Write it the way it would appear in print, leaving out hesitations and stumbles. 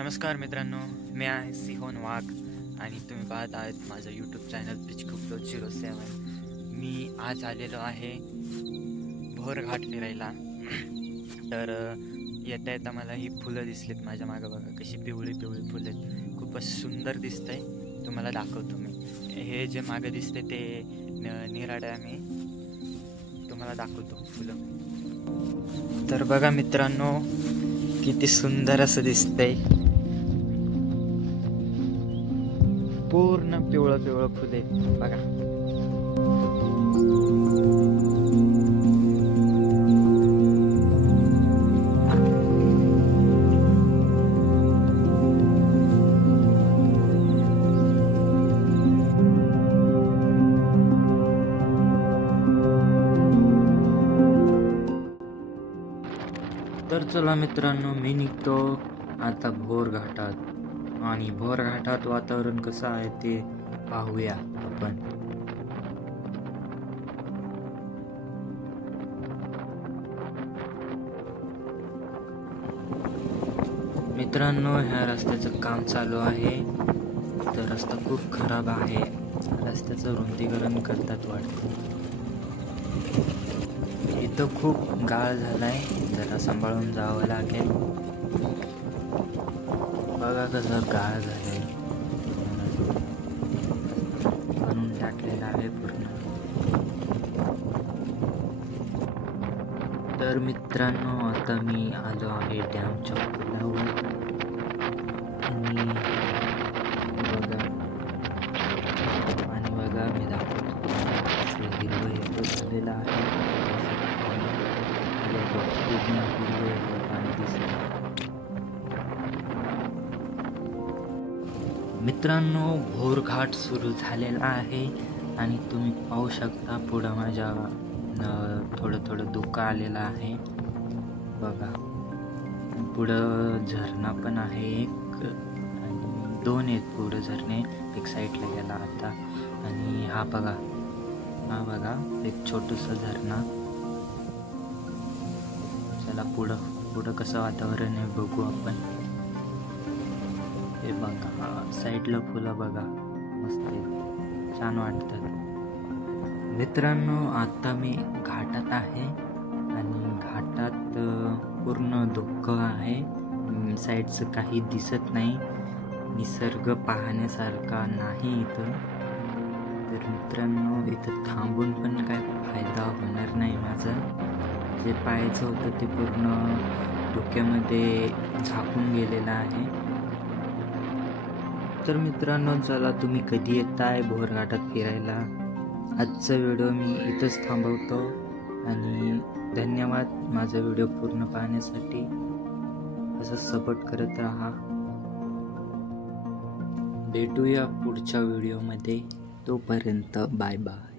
नमस्कार मित्रांनो, मी आहे सिहोन वाघ आणि तुम्ही पाहत आहात माझं यूट्यूब चॅनल पिचकुप्लो07। मी आज आलेलो आहे भोरघाट फिरायला। तर येता येता मला ही फुलं दिसलीत माझ्या मागं, बघा कशी पिवळी पिवळी फुलं आहेत, खूपच सुंदर दिसतंय। तुम्हाला दाखवतो मी। हे जे मागं दिसते ते निराड्या, मी तुम्हाला दाखवतो फुलं। तर बघा मित्रांनो, किती सुंदर असं दिसतंय, पूर्ण पिवळं पिवळं फुले बघा। तर चला मित्रांनो, मी निघतो आता भोरघाटात, आणि भोरघाटात वातावरण कसं आहे ते पाहूया आपण। मित्रांनो, ह्या रस्त्याचं काम चालू आहे, तर रस्ता खूप खराब आहे, रस्त्याचं रुंदीकरण करतात वाटतं। इथं खूप गाळ झालाय, जरा सांभाळून जावं लागेल। बघा कसं गाळ झालंय, म्हणून टाकलेलं आहे पूर्ण। तर मित्रांनो, आता मी आलो आहे डॅमच्या पुलावर, आणि बघा मी दाखवतो हिरवं हिरवं झालेलं आहे, पूर्ण हिरवं पाणी दिसतं। मित्रांनो, भोरघाट सुरू झालेला आहे, आणि तुम्ही पाहू शकता पुढं माझ्या थोडं थोडं धुकं आलेलं आहे बघा। पुढं झरणा पण आहे एक, आणि दोन आहेत पुढं झरणे, एक साईडला गेला आता, आणि हा बघा एक छोटंसं झरणा। चला पुढं कसं वातावरण आहे बघू आपण। हे बघा साईडला फुलं बघा, मस्त आहे, छान वाटतात। मित्रांनो, आता मी घाटात आहे, आणि घाटात पूर्ण धुकं आहे, साईडचं काही दिसत नाही, निसर्ग पाहण्यासारखा नाही इथं। तर मित्रांनो, इथं थांबून पण काय फायदा होणार नाही माझा, जे पाहायचं होतं ते पूर्ण धुक्यामध्ये झाकून गेलेलं आहे। तर मित्रांनो, चला तुम्ही कधी येताय भोरघाटात फिरायला, आजचा व्हिडिओ मी इथंच थांबवतो, आणि धन्यवाद माझा व्हिडिओ पूर्ण पाहण्यासाठी। असं सपोर्ट करत राहा। भेटूया पुढच्या व्हिडिओमध्ये, तोपर्यंत बाय बाय।